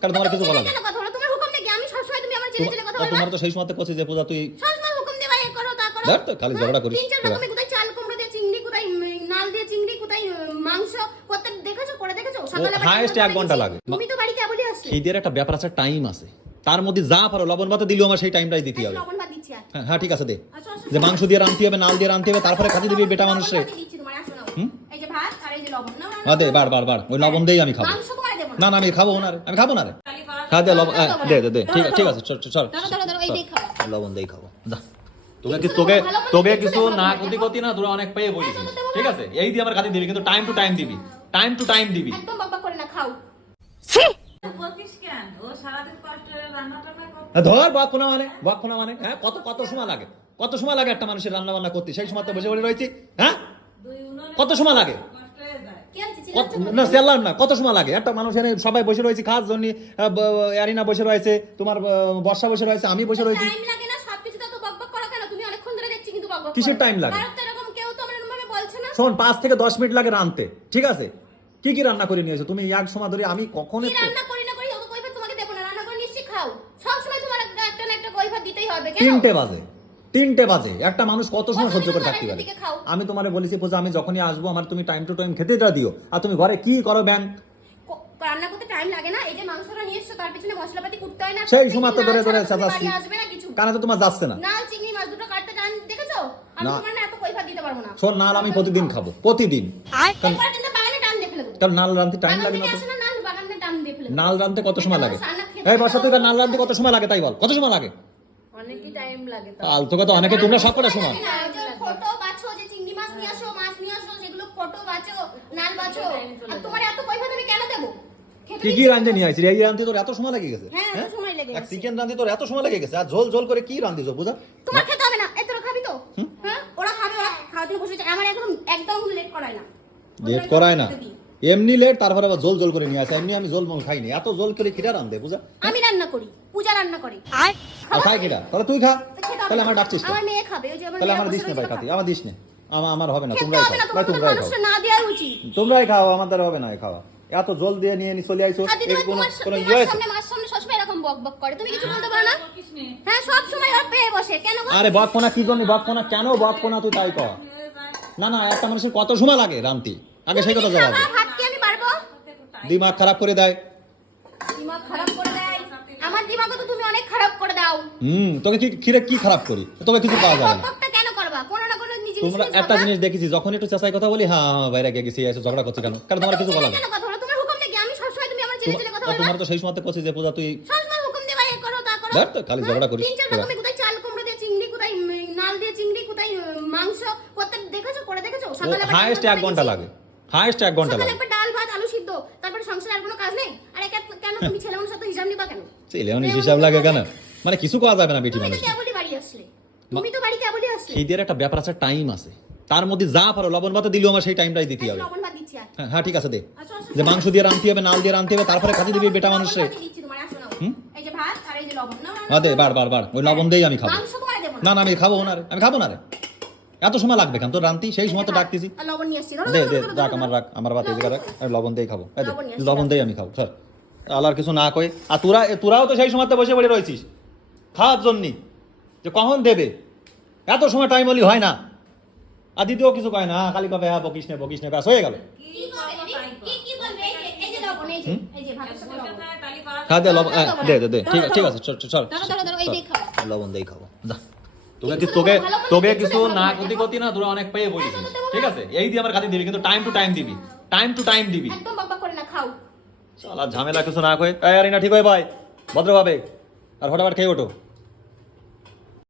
কারণ তোমার কিছু বলা নেই। তোমার হুকুম নাকি আমি সবসময় তুমি আমার ছেলে ছেলে কথা বলবা? তোমার তো সেই সময় করছি যে পূজা তুই সবসময় হুকুম দেবা এ করো তা করো। ধর তো, খালি হ্যাঁ? ঝগড়া করিস। তিন চার রকমের কোথায় চাল কুমড়ো দিয়ে চিংড়ি কোথায় নাল দিয়ে চিংড়ি কোথায় মাংস প্রত্যেক দেখেছ? করে দেখেছ? সকালে আবার highest এক ঘণ্টা লাগে। তুমি তো আসলে। একটা ব্যাপার আছে টাইম আছে। তার মধ্যে যা পারো লবণ ভাতে দিলেও আমার সেই টাইমটাই দিতে হবে। লবণ ভাত দিচ্ছি হ্যাঁ হ্যাঁ ঠিক আছে দে। আসো, আসো, যে মাংস দিয়ে রাঁধতে হবে নাল দিয়ে রাঁধতে হবে তারপরে খাতে দিবি বেটা মানুষরে? এই যে ভাত আর এই যে লবণ। নাও, নাও, হ্যাঁ দে বার বার বার ওই লবণ দেই আমি খাব। মাংস না না আমি খাব না রে, আমি খাব না রে হ্যাঁ দে লবণ দে দে দে ঠিক ঠিক আছে চল চল। লবণ দেই খাব যা। তোকে কি তোকে তোকে কিছু না গতি গতি না তোরা অনেক পেয়ে বলিস ঠিক আছে? এই দিয়ে আমার কাছে দিবি কিন্তু টাইম টু টাইম দিবি। টাইম টু টাইম দিবি। একদম বকবক করে না খাও। বলতিস কেন? ও সারাদিন কষ্ট করে রান্না টান্না করতে হ্যাঁ, ধর বাক্ষণা মানে বাক্ষণা মানে হ্যাঁ কত কত সময় লাগে? কত সময় লাগে একটা মানুষের রান্না বান্না করতে? সেই সময় তো বসে বসে রয়েছি হ্যাঁ? কত সময় লাগে? না সেলার না কত সময় লাগে? একটা মানুষ এনে সবাই বসে রয়েছে খাস জন্য অ্যারিনা বসে রয়েছে তোমার বর্ষা বসে রয়েছে আমি বসে রয়েছি। টাইম লাগে না সবকিছুতে তো বকবক করো কেন? তুমি অনেকক্ষণ ধরে দেখছি কিন্তু বকবক কিসের time লাগে? এরকম কেউ তো আমার ভাবে বলছে না। শোন পাঁচ থেকে দশ মিনিট লাগে রানতে ঠিক আছে? কি কি রান্না করে নিয়েছো? তুমি এক সময় ধরে আমি কখন কি রান্না করি না করি অত কৈফাত তোমাকে দেবো না। রান্না করে নিশ্চয়ই খাও। সব সময় তোমার একটা একটা না একটা কৈফাত দিতেই হবে কেন? তিনটে বাজে। তিনটে বাজে। একটা মানুষ কত সময় সহ্য করে থাকতে পারে? আমি তোমার বলেছি পূজা আমি যখনই আসব আমার তুমি টাইম টু টাইম খেতেটা দিও। আর তুমি ঘরে কি করো ব্যাং? রান্না করতে টাইম লাগে না। এই যে মাংসটা নিয়ে এসছো তার পিছনে মশলাপাতি কুটতে হয় না। সেই সময় তো ধরে ধরে চেঁচাচ্ছি কানে তো তোমার যাচ্ছে না। নাল চিংড়ি মাছ দুটো কাটতে টাইম দেখেছ? আমি না। তোমার না এত কৈফাত দিতে পারব না। শোন নাল আমি প্রতিদিন খাব প্রতিদিন। এরপরে কিন্তু বাগানে টাইম দিয়ে ফেলে দেবো। কারণ নাল রানতে টাইম বাগান লাগে না তো। নাল বাগানে টাইম দিয়ে ফেলে দেবো। নাল রানতে কত সময় লাগে? রান্না খেতে এই বর্ষা তুই নাল রানতে কত সময় লাগে তাই বল? কত সময় লাগে? অনেকই টাইম লাগে কাল তোকে অনেকে তোমরা সব কটা সময় না, ওই যে ফটো বাছো যে চিংড়ি মাছ নিয়ে আসো মাছ নিয়ে আসো সেগুলো ফটো বাছো নাল বাছো। আর তোমার এত কৈফাত আমি কেন দেবো? কি কি রান্ধতে নিয়ে আসছিস এই রান্ধতে তোর এত সময় লেগে গেছে। হ্যাঁ, এত সময় লেগে গেছে। চিকেন রান্ধতে তোর এত সময় লেগে গেছে। আর ঝোল ঝোল করে কি রান্ধিছো বুঝা? তোমার খেতে হবে না এ তোরা খাবি তো। হ্যাঁ? ওরা খাবে ওরা খাওয়ার জন্য আমার একদম একদম লেট করায় না। লেট করায় না। এমনি লেট তারপরে আবার জল জল করে নিয়ে আসে। এমনি আমি জল মল খাইনি এত জল করে কিরা রান্ধে বুঝা? আমি রান্না করি পূজা রান্না করে। আর খাই কিরা তাহলে তুই খা। তাহলে আমার ডাকছিস আমার মেয়ে খাবে ওই যে আমার তাহলে আমার দিস না ভাই খাতি। আমার দিস না। আমার আমার হবে না তোমরাই খাও। ভাই তোমরাই খাও। না দেওয়াই উচিত। তোমরাই খাও আমাদের হবে না এই খাওয়া। এত জল দিয়ে নিয়ে নি চলে আইছো এই কোনো তোমার ইয়ে সামনে মার সামনে সবসময় এরকম বক বক করে। তুমি কিছু বলতে পারো না? হ্যাঁ সব সময় ওর পেয়ে বসে। কেন? আরে বকপনা কি জন্য? বকপনা কেন? বকপনা তুই তাই কর। না না একটা মানুষের কত সময় লাগে রান্তি? আগে সেই কথা জবাব দে। খাবা, ভাত কি আমি পারব দিমাগ খারাপ করে দেয়। দিমাগ খারাপ করে দেয়? আমার দিমাগও তো তুমি অনেক খারাপ করে দাও। হুম তোকে কি খিরে কি খারাপ করি? তোকে কিছু পাওয়া যাবে না। কেন করবা? কোনো না কোনো নিজে তোমরা একটা জিনিস দেখেছি যখন একটু চেঁচাই কথা বলি হ্যাঁ হ্যাঁ বাইরে গিয়ে গেছি এসে ঝগড়া করছি কেন? কারণ তোমার কিছু বলা? তোমার তো সেই সময় করছি যে পূজা তুই সবসময় হুকুম দেবা এ করো তা করো। ধর তো, খালি হ্যাঁ? ঝগড়া করিস। তিন চার রকমের কোথায় চাল কুমড়ো দিয়ে চিংড়ি কোথায় নাল দিয়ে চিংড়ি কোথায় মাংস প্রত্যেক দেখেছ? করে দেখেছ? সকালে আবার হাইয়েস্ট এক ঘণ্টা লাগে। হাইয়েস্ট এক ঘণ্টা লাগে একবার ডাল ভাত আলু সিদ্ধ তারপরে সংসারে আর কোনো কাজ নেই আর একা কেন তুমি ছেলে হিসাব নিবা কেন? ছেলে মানুষ হিসাব লাগে কেন? মানে কিছু করা যাবে না বেটি মানুষ কেবলই বাড়ি আসলে। তুমি তো বাড়ি কেবলই আসলে। ঈদের একটা ব্যাপার আছে টাইম আছে। তার মধ্যে যা পারো লবণ ভাতে দিলেও আমার সেই টাইমটাই দিতে হবে। হ্যাঁ হ্যাঁ ঠিক আছে দে। আসো, আসো, যে মাংস দিয়ে রাঁধতে হবে নাল দিয়ে রাঁধতে হবে তারপরে খাতে দিবি বেটা নাও, হ্যাঁ দে বার বার বার ওই লবণ দেই আমি খাব। না না আমি খাব না রে আমি খাব না রে এত সময় লাগবে কেন? তোর রান্তি সেই সময় তো ডাকতেছি। দে দে রাখ আমার রাখ আমার ভাত এই রাখ আমি লবণ দেই খাব। লবণ দেই আমি খাব চল আলার কিছু না কই। আর তোরা তোরাও তো সেই সময় বসে পড়ে রয়েছিস। খাওয়ার জন্যই যে কখন দেবে? এত সময় টাইম হলি হয় না। আর দ্বিতীয় কিছু কয় না খালি কবে হ্যাঁ বকিস নে বকিস নে ব্যাস হয়ে গেল। হ্যাঁ দে লবণ হ্যাঁ, দে দে দে ঠিক ঠিক আছে চল চল, লবণ দেই খাব। যা। তোকে কি তোকে কিছু না গতি গতি না তোরা অনেক পেয়ে বলিস একদম দেবো না। ঠিক আছে? এই দিয়ে আমার কাছে দিবি কিন্তু টাইম টু টাইম দিবি। টাইম টু টাইম দিবি। একদম বকবক করে না খাও। চল ঝামেলা কিছু না করে আরে না ঠিক হয় ভাই। ভদ্রভাবে। আর ফটাফট খেয়ে ওঠো।